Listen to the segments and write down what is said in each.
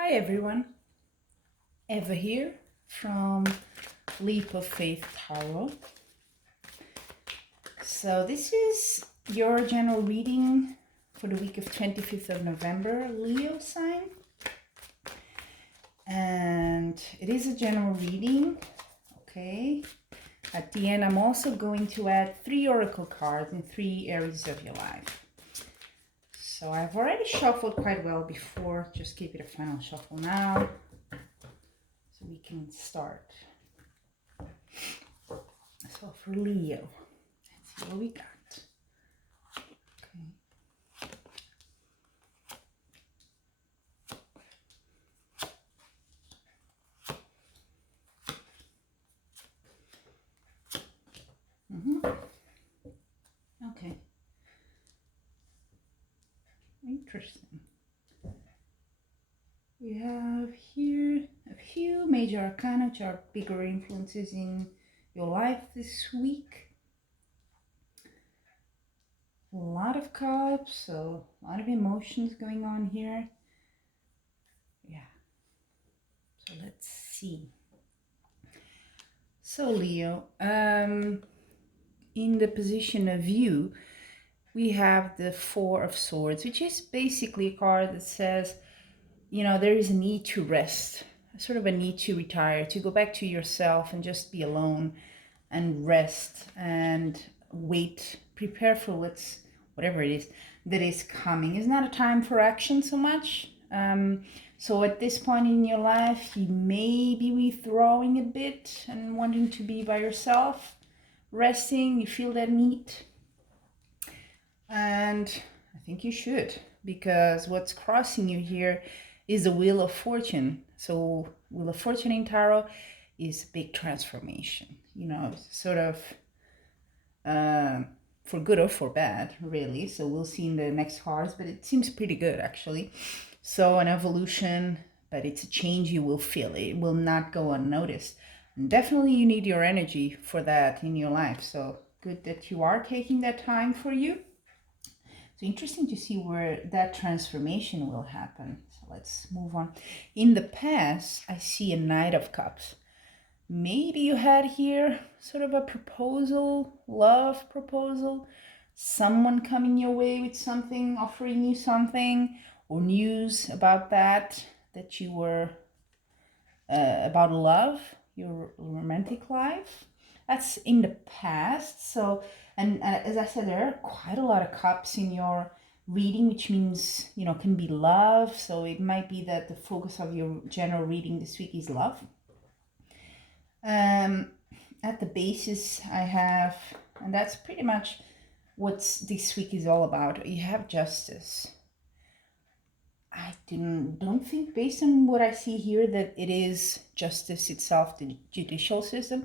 Hi everyone, Eva here from Leap of Faith Tarot. So this is your general reading for the week of 25th of November, Leo sign. And it is a general reading, okay? At the end, I'm also going to add 3 oracle cards in 3 areas of your life. So I've already shuffled quite well before, just give it a final shuffle now. So we can start. So for Leo, let's see what we got. Okay. Interesting. We have here a few major arcana which are bigger influences in your life this week. A lot of cups, so a lot of emotions going on here. Yeah. So let's see. So Leo, in the position of you, we have the Four of Swords, which is basically a card that says, you know, there is a need to rest, sort of a need to retire, to go back to yourself and just be alone and rest and wait, prepare for whatever it is that is coming. It's not a time for action so much. So at this point in your life, you may be withdrawing a bit and wanting to be by yourself, resting. You feel that need. And I think you should, because what's crossing you here is the Wheel of Fortune. So Wheel of Fortune in Tarot is a big transformation, you know, sort of for good or for bad, really. So we'll see in the next cards, but it seems pretty good, actually. So an evolution, but it's a change you will feel. It will not go unnoticed. And definitely you need your energy for that in your life. So good that you are taking that time for you. So interesting to see where that transformation will happen. So let's move on. In the past, I see a Knight of Cups. Maybe you had here sort of a proposal, love proposal, someone coming your way with something, offering you something, or news about that you were, about love, your romantic life. That's in the past. So, and as I said, there are quite a lot of cups in your reading, which means, you know, can be love. So it might be that the focus of your general reading this week is love. At the basis, I have, and that's pretty much what this week is all about. You have justice. I don't think, based on what I see here, that it is justice itself, the judicial system,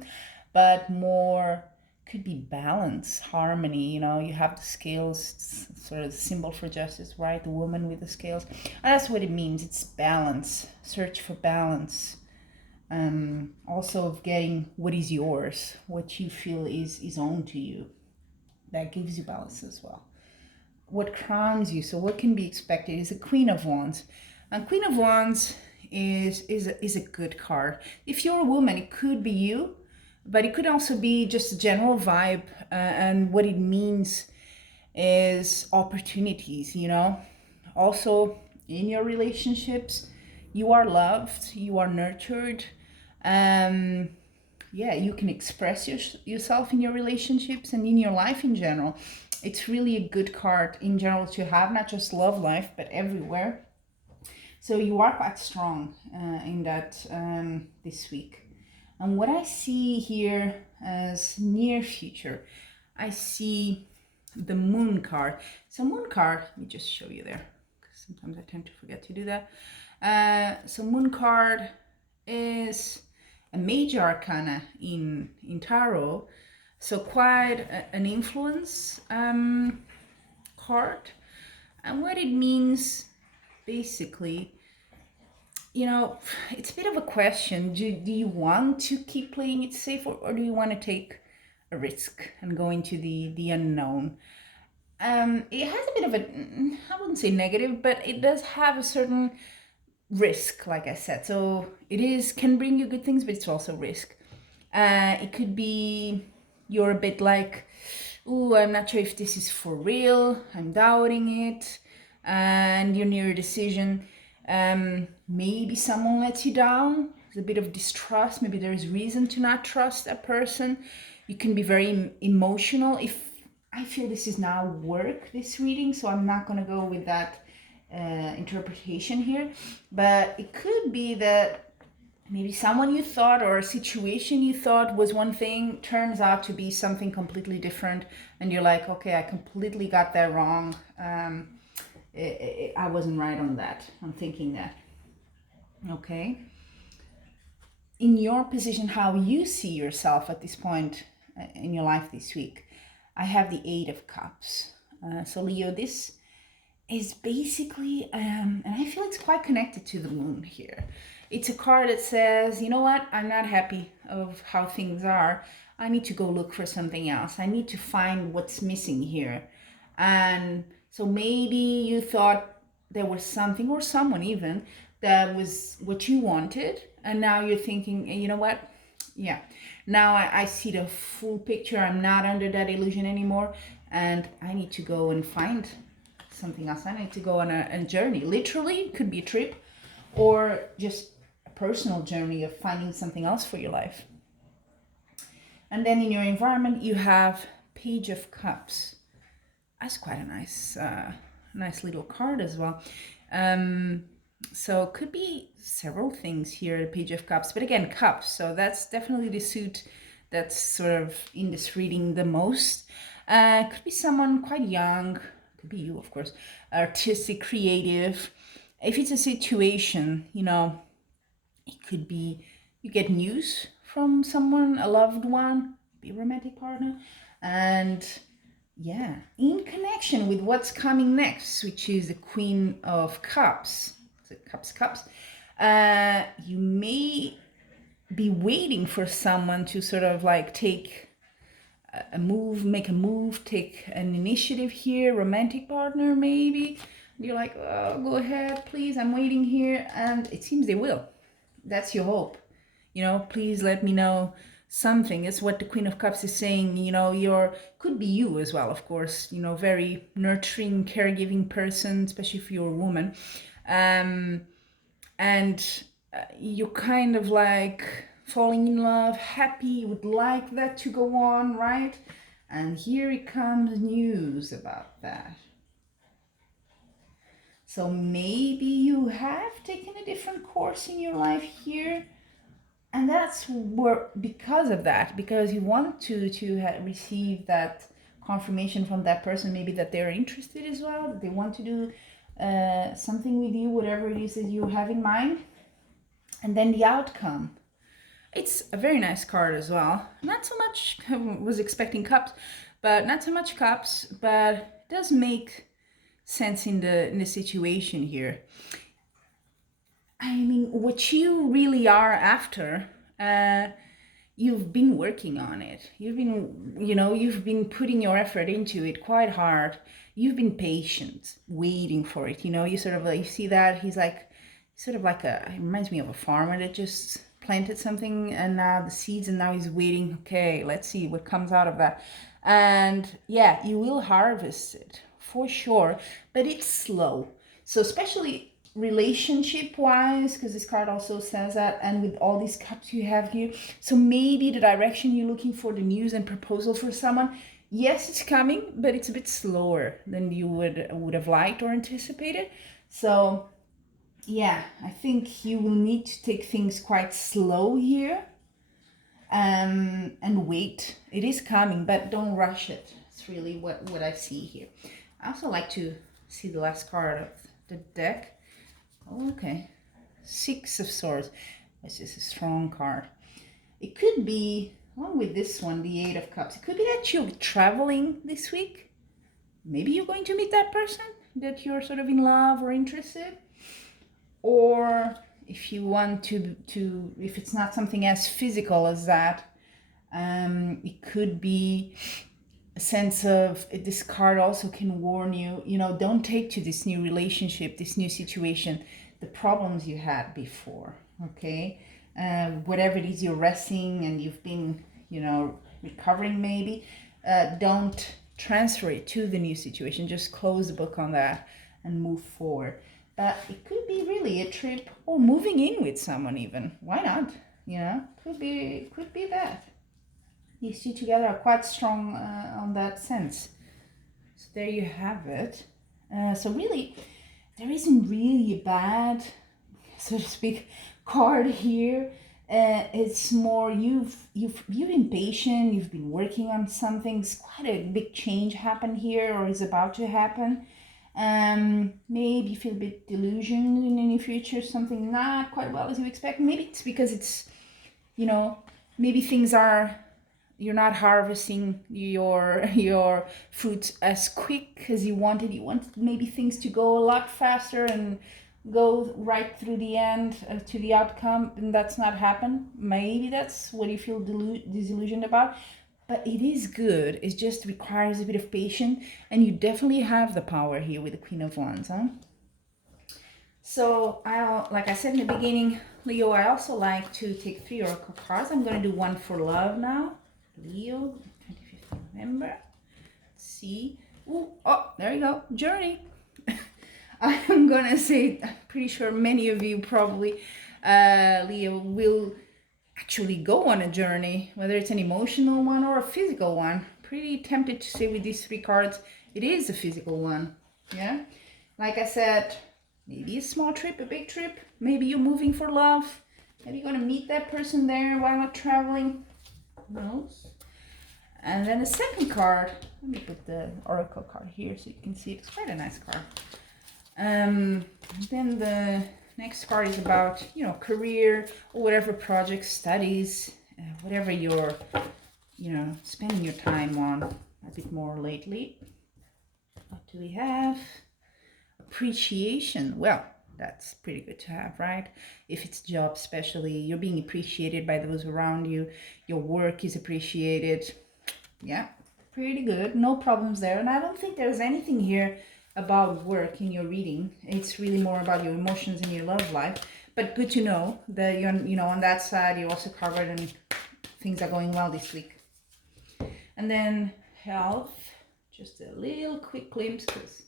but more could be balance, harmony. You know, you have the scales, it's sort of the symbol for justice, right? The woman with the scales. And that's what it means. It's balance, search for balance. Also of getting what is yours, what you feel is owned to you. That gives you balance as well. What crowns you, so what can be expected, is a Queen of Wands. And Queen of Wands is a good card. If you're a woman, it could be you, but it could also be just a general vibe. And what it means is opportunities, you know. Also, in your relationships, you are loved, you are nurtured. Yeah, you can express yourself in your relationships and in your life in general. It's really a good card in general to have, not just love life, but everywhere. So you are quite strong in that this week. And what I see here as near future, I see the Moon card. So Moon card, let me just show you there, because sometimes I tend to forget to do that. So Moon card is a major arcana in tarot, so quite an influence card. And what it means, basically, you know, it's a bit of a question. Do you want to keep playing it safe, or do you want to take a risk and go into the unknown? It has a bit of a, I wouldn't say negative, but it does have a certain risk, like I said. So can bring you good things, but it's also risk. It could be you're a bit like, ooh, I'm not sure if this is for real, I'm doubting it, and you're near a decision. Maybe someone lets you down. There's a bit of distrust. Maybe there's reason to not trust a person. You can be very emotional. If I feel this is now work, this reading, so I'm not going to go with that interpretation here, but it could be that maybe someone you thought or a situation you thought was one thing turns out to be something completely different, and you're like, okay, I completely got that wrong. I wasn't right on that. I'm thinking that. Okay. In your position, how you see yourself at this point in your life this week, I have the Eight of Cups. So Leo, this is basically, and I feel it's quite connected to the moon here. It's a card that says, you know what, I'm not happy of how things are. I need to go look for something else. I need to find what's missing here. And so maybe you thought there was something or someone even that was what you wanted. And now you're thinking, you know what? Yeah, now I see the full picture. I'm not under that illusion anymore. And I need to go and find something else. I need to go on a journey. Literally, it could be a trip or just a personal journey of finding something else for your life. And then in your environment, you have Page of Cups. That's quite a nice little card as well. So it could be several things here, the Page of Cups. But again, cups. So that's definitely the suit that's sort of in this reading the most. Could be someone quite young. Could be you, of course. Artistic, creative. If it's a situation, it could be you get news from someone, a loved one, be a romantic partner. And yeah, in connection with what's coming next, which is the Queen of Cups. So cups. You may be waiting for someone to sort of like take make a move, take an initiative here, romantic partner maybe. You're like, oh, go ahead, please, I'm waiting here. And it seems they will. That's your hope. Please let me know something. It's what the Queen of Cups is saying. Could be you as well, of course. Very nurturing, caregiving person, especially if you're a woman. And you're kind of like falling in love, happy, you would like that to go on, right? And here it comes news about that. So maybe you have taken a different course in your life here. And that's because you want to receive that confirmation from that person, maybe that they're interested as well, that they want to do something with you, whatever it is that you have in mind. And then the outcome. It's a very nice card as well. Not so much, I was expecting cups, but not so much cups, but it does make sense in the situation here. I mean, what you really are after, you've been working on it. You've been putting your effort into it quite hard. You've been patient, waiting for it. You sort of you see that he's like, sort of like it reminds me of a farmer that just planted something and now the seeds, and now he's waiting. Okay, let's see what comes out of that. And yeah, you will harvest it for sure, but it's slow. So especially relationship wise, because this card also says that, and with all these cups you have here, so maybe the direction you're looking for, the news and proposal for someone, yes, it's coming, but it's a bit slower than you would have liked or anticipated. So yeah, I think you will need to take things quite slow here, and wait. It is coming, but don't rush it. It's really what I see here. I also like to see the last card of the deck. Okay, Six of Swords. This is a strong card. It could be, along with this one, the Eight of Cups, it could be that you're traveling this week. Maybe you're going to meet that person that you're sort of in love or interested. Or if you want to if it's not something as physical as that, it could be a sense of, this card also can warn you, don't take to this new relationship, this new situation, the problems you had before, okay? Whatever it is you're resting and you've been, recovering maybe, don't transfer it to the new situation. Just close the book on that and move forward. But it could be really a trip or moving in with someone even. Why not? Could be that. These two together are quite strong on that sense. So there you have it. So really, there isn't really a bad, so to speak, card here. It's more you've been patient, you've been working on something. It's quite a big change happened here or is about to happen. Maybe you feel a bit delusioned in the near future, something not quite well as you expect. Maybe it's because it's, maybe things are, you're not harvesting your fruits as quick as you wanted. You wanted maybe things to go a lot faster and go right through the end to the outcome, and that's not happened. Maybe that's what you feel disillusioned about. But it is good. It just requires a bit of patience, and you definitely have the power here with the Queen of Wands, huh? So, like I said in the beginning, Leo, I also like to take 3 oracle cards. I'm going to do one for love now. Leo, 25th of November. Let's see. Ooh, oh, there you go. Journey. I'm going to say, I'm pretty sure many of you probably, Leo, will actually go on a journey, whether it's an emotional one or a physical one. Pretty tempted to say with these 3 cards, it is a physical one. Yeah. Like I said, maybe a small trip, a big trip. Maybe you're moving for love. Maybe you're going to meet that person there while not traveling. Who knows? And then the second card, let me put the oracle card here so you can see it's quite a nice card. Then the next card is about, career or whatever projects, studies, whatever you're, spending your time on a bit more lately. What do we have? Appreciation. Well, that's pretty good to have, right? If it's job, especially, you're being appreciated by those around you. Your work is appreciated. Yeah, pretty good. No problems there. And I don't think there's anything here about work in your reading. It's really more about your emotions and your love life. But good to know that you're, on that side, you're also covered and things are going well this week. And then health, just a little quick glimpse, because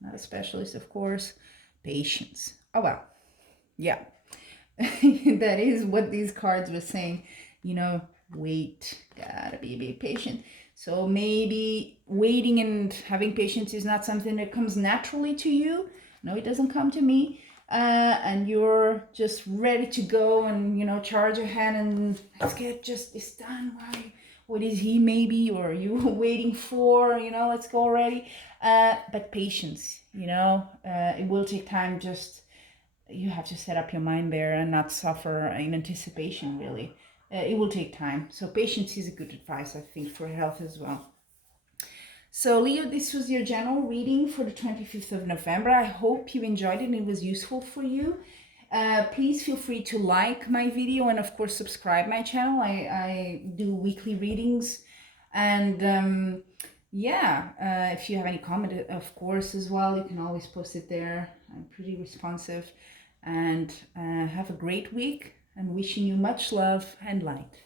not a specialist, of course. Patience. Oh, well, yeah. That is what these cards were saying. Wait, gotta be a bit patient. So maybe waiting and having patience is not something that comes naturally to you. No, it doesn't come to me. And you're just ready to go and, charge ahead and let's get just this done. Why? What is he maybe, or you waiting for, let's go already. But patience, it will take time. Just, you have to set up your mind there and not suffer in anticipation, really. It will take time. So patience is a good advice, I think, for health as well. So Leo, this was your general reading for the 25th of November. I hope you enjoyed it and it was useful for you. Please feel free to like my video and of course subscribe my channel. I do weekly readings. And if you have any comment, of course, as well, you can always post it there. I'm pretty responsive. And have a great week. I'm wishing you much love and light.